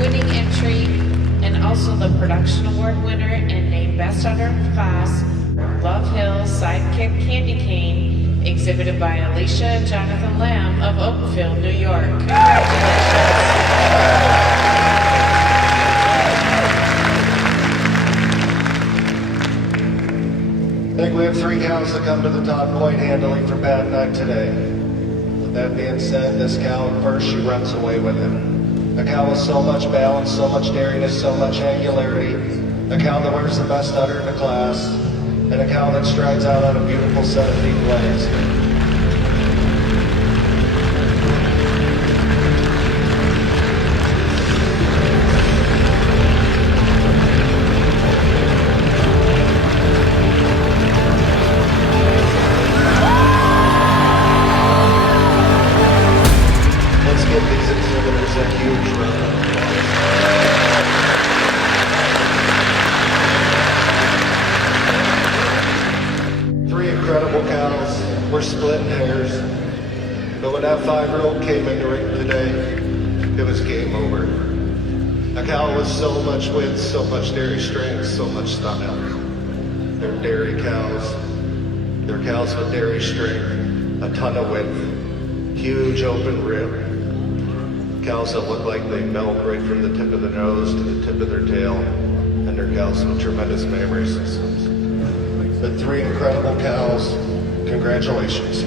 winning entry and also the production award winner and named best udder of class, Love Hill Sidekick Candy Cane, exhibited by Alicia and Jonathan Lamb of Oakville, New York. Congratulations. I think we have 3 cows that come to the top quite handily for Bad Night today. With that being said, this cow at first, she runs away with him. A cow with so much balance, so much dairiness, so much angularity. A cow that wears the best udder in the class. And a cow that strides out on a beautiful set of deep legs. Let's give these exhibitors a huge round of applause. 3 incredible cows. We're splitting hairs. But when that 5-year-old came in the ring today, it was game over. A cow with so much width, so much dairy strength, so much style. They're dairy cows. They're cows with dairy strength, a ton of width, huge open rib. Cows that look like they milk right from the tip of the nose to the tip of their tail, and they're cows with tremendous mammary systems. But 3 incredible cows. Congratulations.